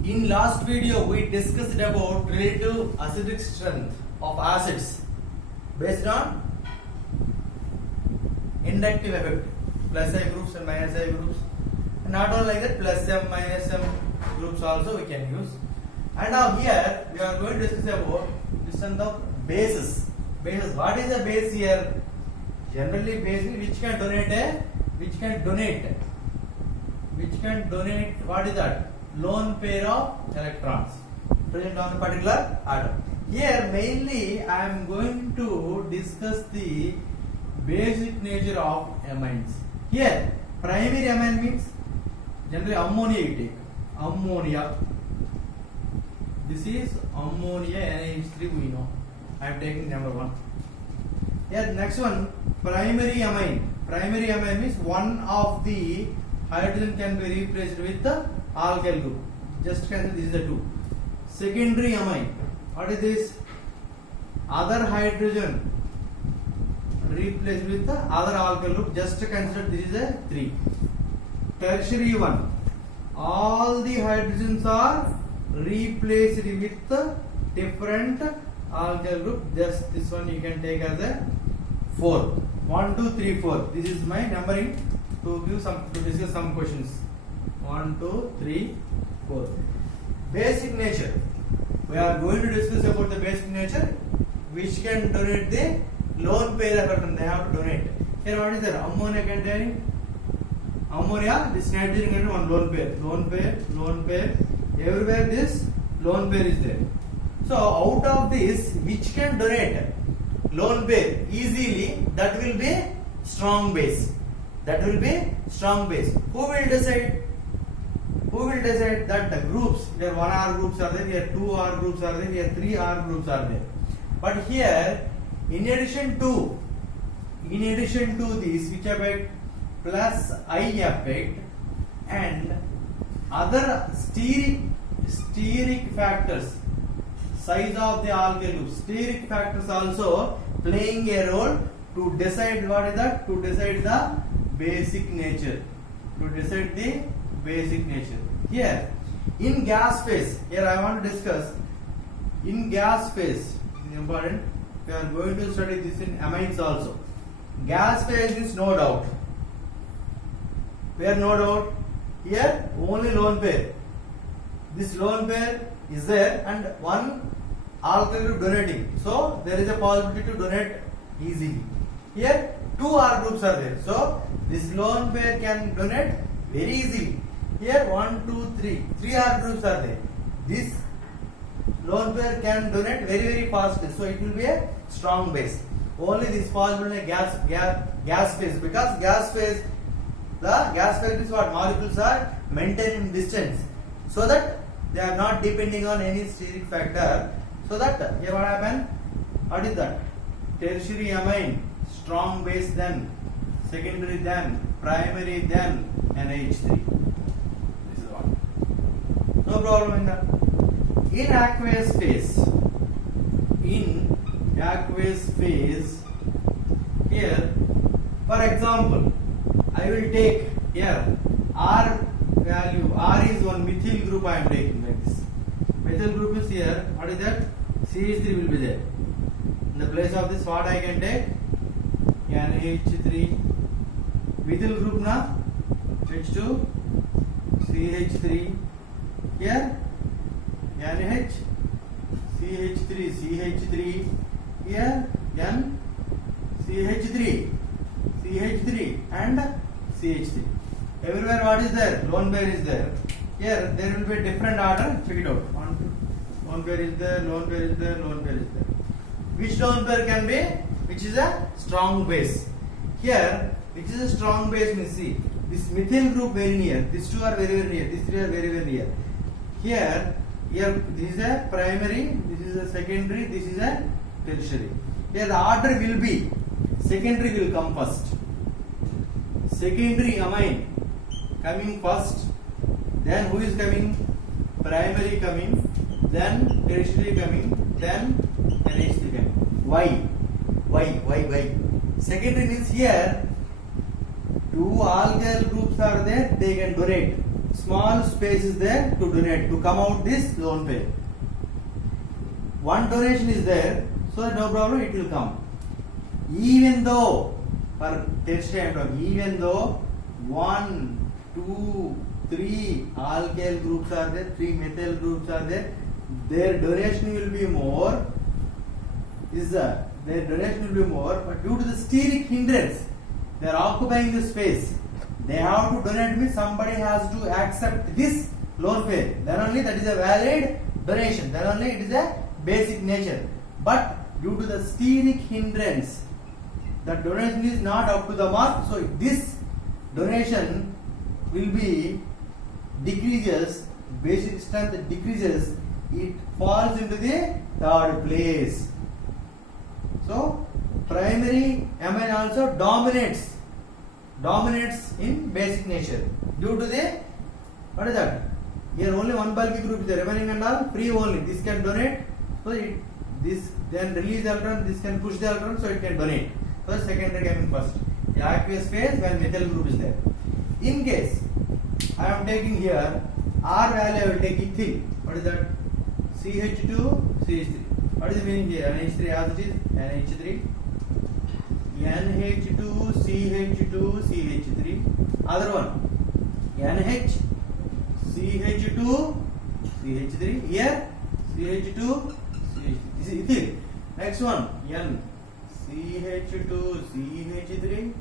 In last video, we discussed about relative acidic strength of acids based on inductive effect, plus I groups and minus I groups. And not only like that, plus M, minus M groups also we can use. And now here we are going to discuss about the strength of bases. Bases. What is the base here? Generally, base which can donate what is that? Lone pair of electrons present on the particular atom. Here mainly I am going to discuss the basic nature of amines. Here primary amine means generally ammonia you take. Ammonia. This is ammonia NH3 we know. I am taking number 1. Here next one primary amine. Primary amine means one of the hydrogen can be replaced with the alkyl group. Just consider this is the 2. Secondary amine. What is this? Other hydrogen replaced with the other alkyl group. Just consider this is a 3. Tertiary one. All the hydrogens are replaced with the different alkyl group. Just this one you can take as a 4. 1, 2, 3, 4. This is my numbering to discuss some questions. 1, 2, 3, 4. Basic nature. We are going to discuss about the basic nature which can donate the lone pair electron. They have to donate. Here what is there? Ammonia containing ammonia. This nitrogen containing one lone pair. Lone pair. Everywhere this lone pair is there. So out of this, which can donate lone pair easily? That will be strong base. Who will decide? That the groups, there 1 R groups are there, here 2 R groups are there, here 3 R groups are there. But here, in addition to this, which affect plus I effect and other steric factors, size of the alkyl group, steric factors also playing a role to decide what is that? To decide the basic nature. Here, in gas phase, here I want to discuss in gas phase. This is important. We are going to study this in amines also. Gas phase is no doubt. Where no doubt? Here only lone pair. This lone pair is there and one alkyl group donating. So there is a possibility to donate easily. Here 2 R groups are there. So this lone pair can donate very easily. Here 1, 2, 3. 3 R groups are there. This lone pair can donate very fast. So it will be a strong base. Only this possible in a gas phase, because the gas phase is what molecules are maintaining distance, so that they are not depending on any steric factor. So that here what happen? What is that? Tertiary amine, strong base, then secondary, then primary, then NH3. This is one. No problem in that. In aqueous phase, here, for example, I will take here R value. R is one methyl group I am taking like this. Methyl group is here. What is that? CH3 will be there. In the place of this, what I can take? NH3. Methyl group na H2 CH3. Here NH CH3 here N CH3 and CH3. Everywhere what is there? Lone pair is there. Here there will be a different order. Check it out. 1, 2. Lone pair is there. Which lone pair can be? Which is a strong base. Here, which is a strong base means see. This methyl group very near. These 2 are very near. These 3 are very near. Here this is a primary. This is a secondary. This is a tertiary. Here the order will be secondary will come first. Secondary amine coming first, then who is coming? Primary coming, then tertiary coming, then NH3 coming. Why? Secondary means here two alkyl groups are there, they can donate. small space is there to donate, to come out this lone pair. One donation is there, so no problem, it will come. Even though, for tertiary, even though 1, 2, 3 alkyl groups are there, 3 methyl groups are there, their donation will be more. Their donation will be more, but due to the steric hindrance, they are occupying the space. They have to donate me. Somebody has to accept this lone pair. Then only that is a valid donation. Then only it is a basic nature. But due to the steric hindrance, the donation is not up to the mark. So this donation will be decreases. Basic strength decreases. It falls into the third place. So primary amine also dominates in basic nature due to the, what is that? Here only one bulky group is there, remaining and all free only. This can donate, so this then release the electron, this can push the electron, so it can donate. So secondary coming first. The aqueous phase when methyl group is there. In case I am taking here R value, I will take ethyl. What is that? CH2, CH3. What is the meaning here? NH3 as it is, NH3. NH2, CH2, CH3. Other one, NH, CH2, CH3. Here, CH2, CH3. This is ethyl. Next one, N, CH2, CH3,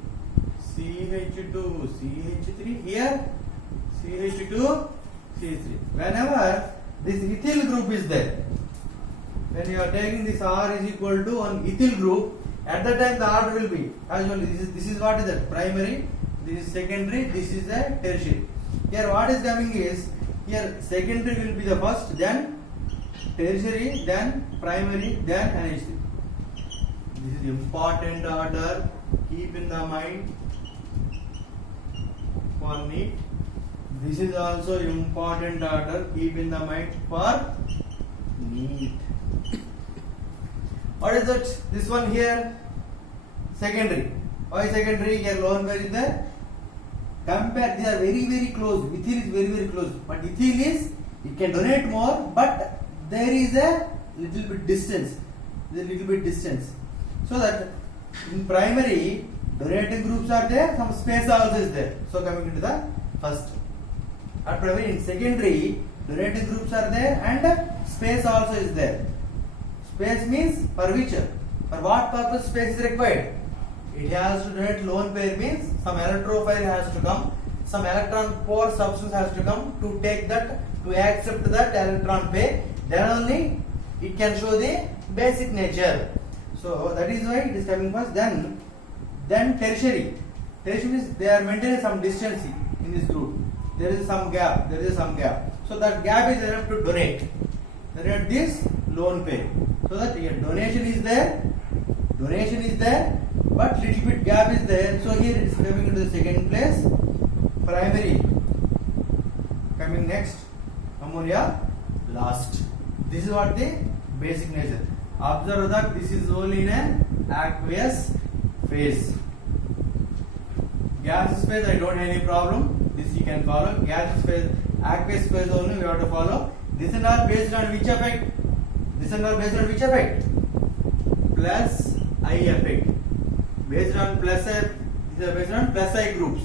CH2, CH3. Here, CH2, CH3. Whenever this ethyl group is there, when you are taking this R is equal to one ethyl group, at that time the order will be as well. This is what is that? Primary, this is secondary, this is a tertiary. Here what is coming is, here secondary will be the first, then tertiary, then primary, then NH3. This is important order, keep in the mind for NEET. This is also important order, keep in the mind for NEET. What is that? This one here, secondary. Why secondary? Here lone pair is there. Compare, they are very very close. Ethyl is very very close, but ethyl is, it can donate more, but there is a little bit distance. There is a little bit distance. So that in primary, donating groups are there, some space also is there. So coming into the first. At primary, in secondary, donating groups are there and space also is there. Space means for which? For what purpose space is required? It has to donate lone pair means some electrophile has to come, some electron poor substance has to come to take that, to accept that electron pair. Then only it can show the basic nature. So that is why it is coming first. Then tertiary. Tertiary means they are maintaining some distance in this group. There is some gap. So that gap is enough to donate. Donate this lone pair. So that your donation is there, but little bit gap is there. So here it is coming into the second place. Primary coming next, ammonia last. This is what the basic nature. Observe that this is only in an aqueous phase. Gaseous phase I don't have any problem. This you can follow. Gaseous phase, aqueous phase only we have to follow. This and all based on which effect? Plus I effect. Based on plus I, these are based on plus I groups.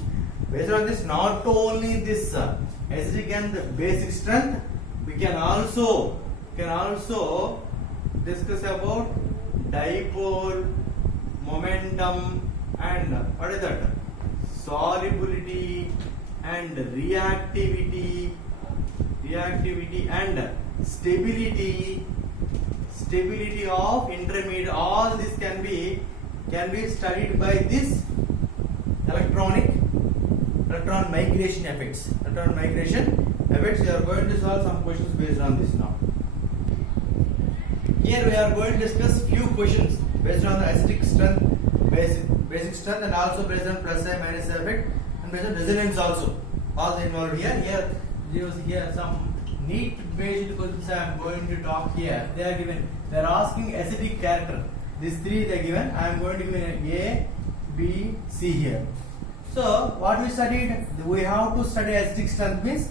Based on this, not only this acidic and basic strength, we can also discuss about dipole, momentum, and what is that? Solubility and reactivity and stability of intermediate. All this can be studied by this electron migration effects. We are going to solve some questions based on this now. Here we are going to discuss few questions based on the acidic strength, basic strength, and also based on plus I minus I effect, and based on resonance also. All involved here. Here some NEET based questions I am going to talk here. They are given. They are asking acidic character. These three they are given. I am going to give A, B, C here. So what we studied? We have to study acidic strength means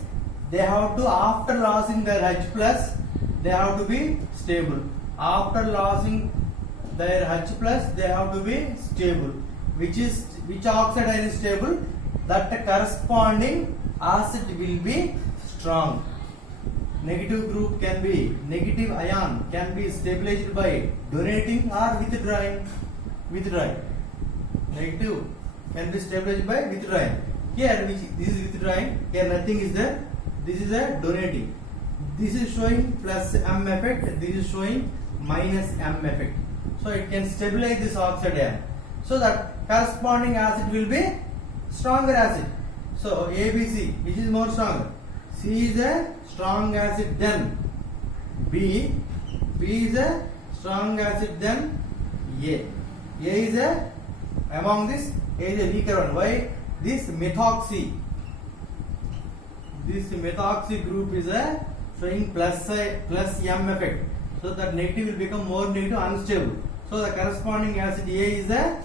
they have to, after losing their H plus, they have to be stable. After losing their H plus, they have to be stable. Which oxide ion is stable? That corresponding acid will be strong. Negative group can be, negative ion can be stabilized by donating or withdrawing. Negative can be stabilized by withdrawing. Here this is withdrawing, here nothing is there. This is a donating. This is showing plus M effect, this is showing minus M effect. So it can stabilize this oxide ion. So that corresponding acid will be stronger acid. So ABC, which is more stronger? C is a strong acid than B. B is a strong acid than A. A is a, among this, A is a weaker one. Why? This methoxy group is a showing plus M effect. So that negative will become more negative, unstable. So the corresponding acid A is the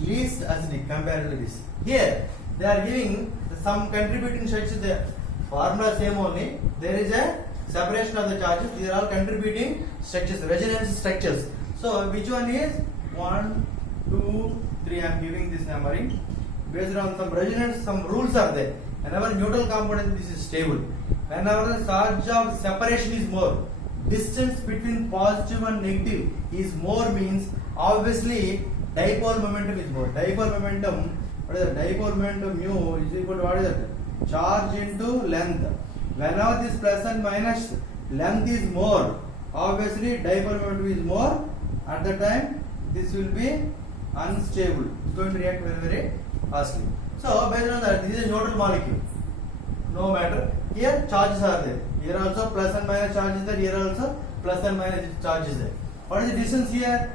least acidic compared to this. Here they are giving some contributing structures. The formula same only. There is a separation of the charges. These are all contributing structures, resonance structures. So which one is 1, 2, 3? I am giving this numbering based on some resonance. Some rules are there. Whenever neutral component, this is stable. Whenever the charge of separation is more, distance between positive and negative is more, means obviously dipole momentum is more. Dipole momentum, what is that? Dipole momentum mu is equal to what is that? Charge into length. Whenever this plus and minus, length is more, obviously dipole momentum is more. At the time this will be unstable. It's going to react very, very fastly. So based on that, this is a neutral molecule. No matter. Here charges are there. Here also plus and minus charge is there. Here also plus and minus charge is there. What is the distance here?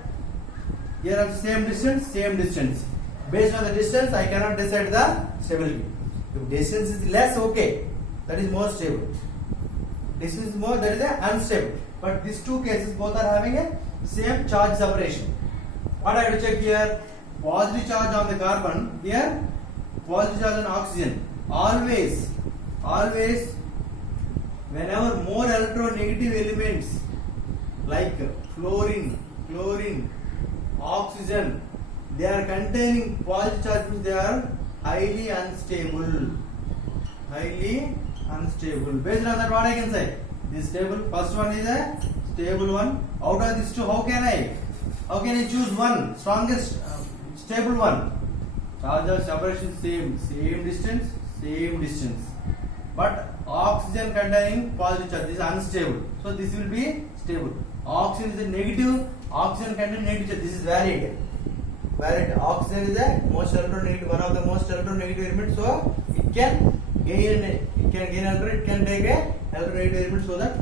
Here also same distance, same distance. Based on the distance, I cannot decide the stability. If distance is less, okay, that is more stable. Distance is more, that is a unstable. But these two cases both are having a same charge separation. What I have to check here? Positive charge on the carbon. Here positive charge on oxygen. Always, whenever more electronegative elements like fluorine, oxygen, they are containing positive charge, means they are highly unstable. Based on that, what I can say? This stable, first one is a stable one. Out of these two, how can I choose one strongest stable one? Charge of separation same distance. But oxygen containing positive charge, this is unstable. So this will be stable. Oxygen is a negative, oxygen containing negative charge. This is varied. Oxygen is the most electronegative, one of the most electronegative elements. So it can gain electron, it can take a electronegative element. So that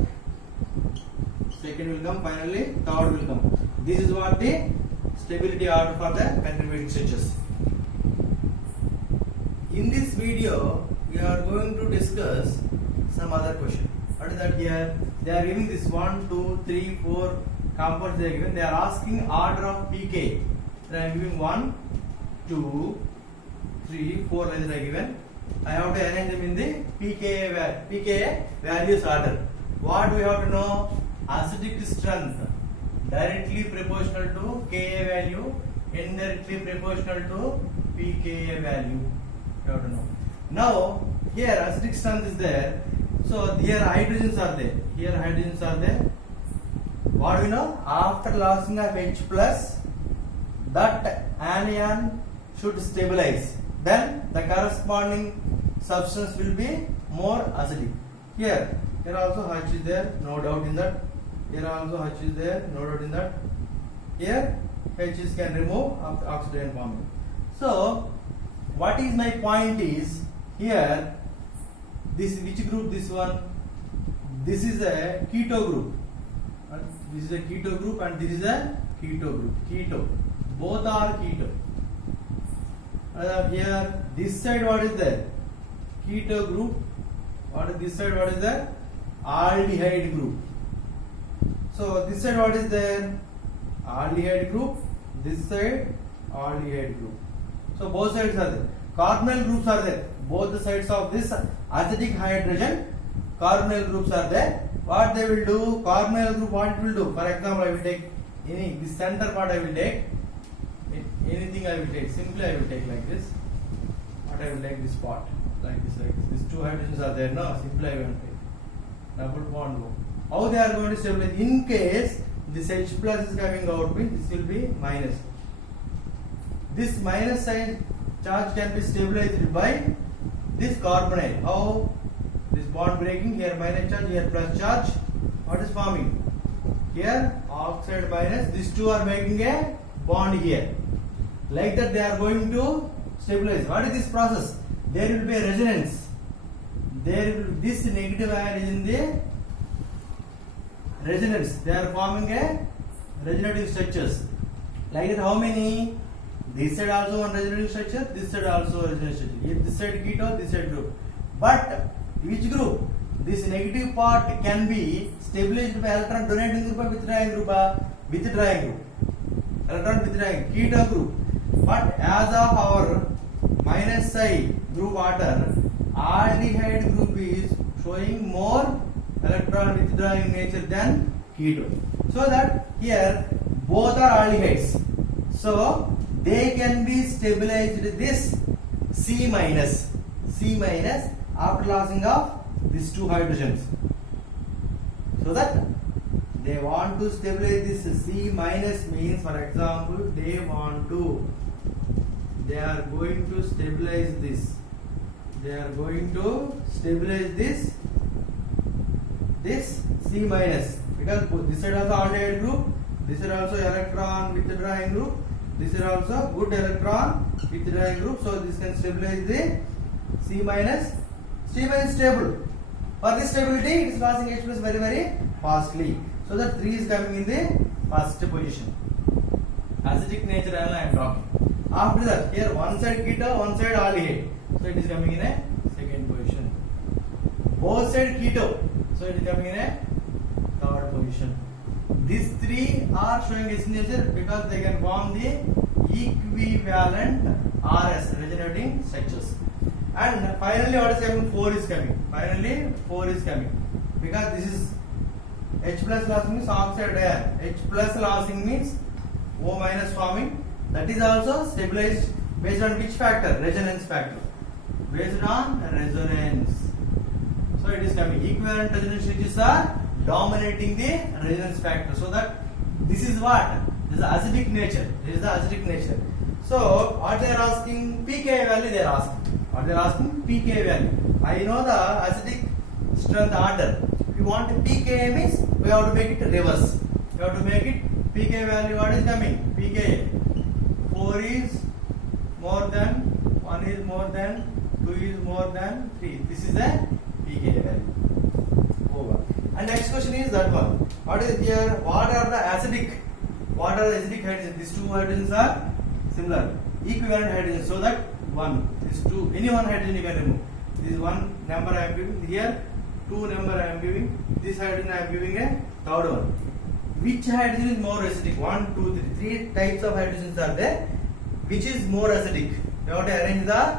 second will come, finally third will come. This is what the stability order for the contributing structures. In this video, we are going to discuss some other question. What is that here? They are giving this 1, 2, 3, 4 compounds they are given. They are asking order of pK. So I am giving 1, 2, 3, 4 like that I given. I have to arrange them in the pKa values order. What we have to know? Acidic strength directly proportional to Ka value, indirectly proportional to pKa value. You have to know. Now here acidic strength is there. So here hydrogens are there. What do we know? After losing of H plus, that anion should stabilize. Then the corresponding substance will be more acidic. Here also H is there, no doubt in that. Here also H is there, no doubt in that. Here H can remove after oxidation forming. So what is my point is, here this which group? This one. This is a keto group. This is a keto group and this is a keto group. Keto. Both are keto. Here this side what is there? Keto group. What is this side? What is there? Aldehyde group. So this side what is there? Aldehyde group. This side aldehyde group. So both sides are there. carbonyl groups are there. Both the sides of this acidic hydrogen, carbonyl groups are there. What they will do? Carbonyl group, what it will do? For example, I will take this center part. I will take anything. I will take simply. I will take like this. What I will take this part like this. These two hydrogens are there. No, simply I will take double bond. How they are going to stabilize? In case this H plus is coming out, means this will be minus. This minus sign charge can be stabilized by this carbonyl. How? This bond breaking, here minus charge, here plus charge. What is forming? Here oxide minus, these two are making a bond here. Like that they are going to stabilize. What is this process? There will be a resonance. There will be this negative ion is in the resonance. They are forming a resonative structures. Like that, how many? This side also one resonative structure, this side also a resonative structure. If this side keto, this side group. But which group? This negative part can be stabilized by electron donating group or withdrawing group? Withdrawing group. Electron withdrawing, keto group. But as of our minus side group order, aldehyde group is showing more electron withdrawing nature than keto. So that here both are aldehydes. So they can be stabilized this C minus after losing of these two hydrogens. So that they want to stabilize this C minus means, for example, they are going to stabilize this. They are going to stabilize this C minus, because this side also aldehyde group, this is also electron withdrawing group, this is also good electron withdrawing group. So this can stabilize the C minus. C minus stable. For this stability, it is losing H plus very very fastly. So that 3 is coming in the first position. Acidic nature I am talking. After that, here one side keto, one side aldehyde. So it is coming in a second position. Both side keto. So it is coming in a third position. These 3 are showing its nature because they can form the equivalent RS, regenerating structures. And finally, what is coming? 4 is coming. Finally, 4 is coming. Because this is H plus lossing means oxide ion. H plus lossing means O minus forming. That is also stabilized based on which factor? Resonance factor. Based on resonance. So it is coming. Equivalent resonance structures are dominating the resonance factor. So that this is what? This is acidic nature. This is the acidic nature. So what they are asking? pKa value they are asking. What they are asking? pKa value. I know the acidic strength order. If you want pKa means we have to make it reverse. We have to make it pKa value. What is coming? pKa 4 is more than 1 is more than 2 is more than 3. This is a pKa value. Over. And next question is that one. What is here? What are the acidic hydrogens? These two hydrogens are similar, equivalent hydrogens. So that one, this two, any one hydrogen you can remove. This is one number I am giving here, 2 number I am giving. This hydrogen I am giving a third one. Which hydrogen is more acidic? 1, 2, 3. 3 types of hydrogens are there. Which is more acidic? We have to arrange the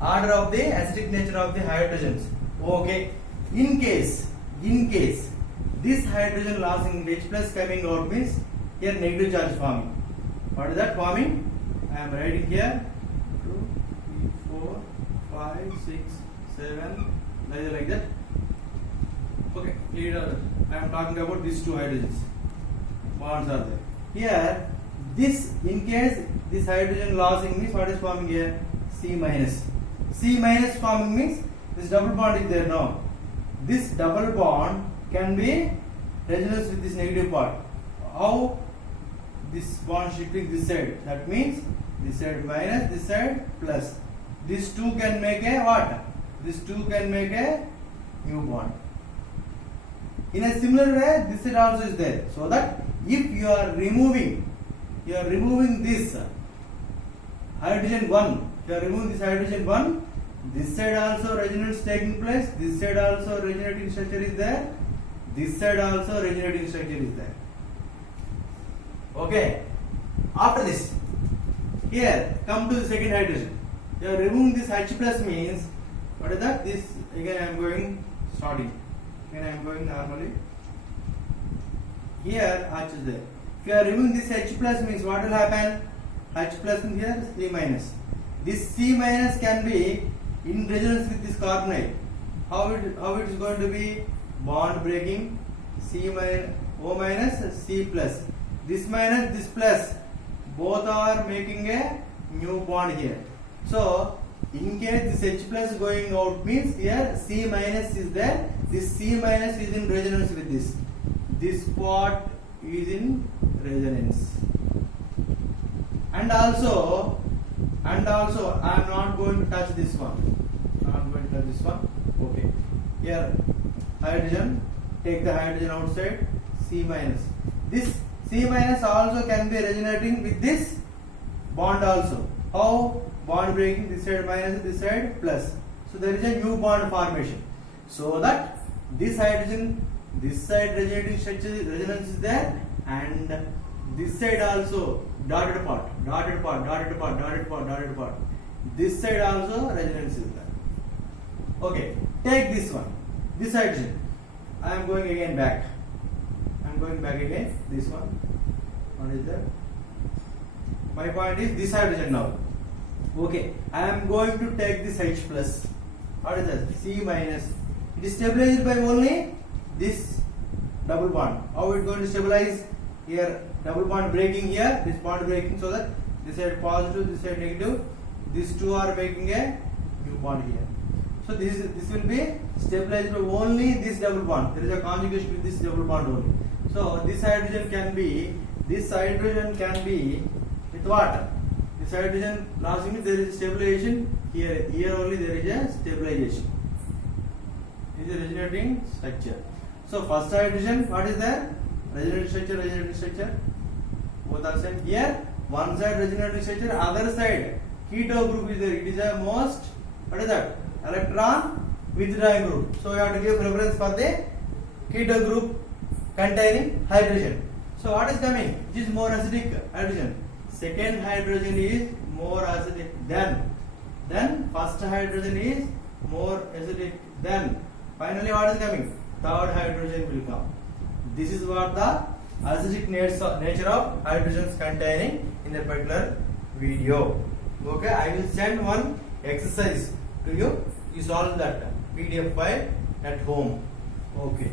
order of the acidic nature of the hydrogens. Okay. In case this hydrogen losing H plus coming out means here negative charge forming. What is that forming? I am writing here 2, 3, 4, 5, 6, 7, like that. Okay, here I am talking about these two hydrogens. Bonds are there. Here, this in case this hydrogen losing means what is forming here? C minus. C minus forming means this double bond is there now. This double bond can be resonance with this negative part. How? This bond shifting this side. That means this side minus, this side plus. These two can make a what? These two can make a new bond. In a similar way, this side also is there. So that if you are removing this hydrogen 1, you are removing this hydrogen 1, this side also resonance taking place, this side also regenerating structure is there, this side also regenerating structure is there. Okay. After this, here come to the second hydrogen. You are removing this H plus means what is that? This again I am going starting. Again I am going normally. Here H is there. If you are removing this H plus means what will happen? H plus in here, C minus. This C minus can be in resonance with this carbonyl. How it is going to be? Bond breaking C minus O minus C plus. This minus this plus both are making a new bond here. So in case this H plus going out means here C minus is there. This C minus is in resonance with this. This part is in resonance. And also I am not going to touch this one. Not going to touch this one. Okay. Here hydrogen. Take the hydrogen outside. C minus. This C minus also can be resonating with this bond also. How? Bond breaking this side minus, this side plus. So there is a new bond formation. So that this hydrogen, this side resonating structure resonance is there, and this side also dotted part. This side also resonance is there. Okay, take this one. This hydrogen. I am going again back. I am going back again. This one. What is that? My point is this hydrogen now. Okay, I am going to take this H plus. What is that? C minus. It is stabilized by only this double bond. How it is going to stabilize? Here double bond breaking here. This bond breaking so that this side positive, this side negative. These two are making a new bond here. So this will be stabilized by only this double bond. There is a conjugation with this double bond only. So this hydrogen can be with what? This hydrogen last unit there is stabilization. Here only there is a stabilization. This is a resonating structure. So first hydrogen, what is there? Resonating structure. Both are same. Here one side resonating structure, other side keto group is there. It is a most, what is that? Electron withdrawing group. So you have to give preference for the keto group containing hydrogen. So what is coming? It is more acidic hydrogen. Second hydrogen is more acidic than first hydrogen is more acidic than. Finally what is coming? Third hydrogen will come. This is what the acidic nature of hydrogens containing in a particular video. Okay, I will send one exercise to you. You solve that PDF file at home. Okay.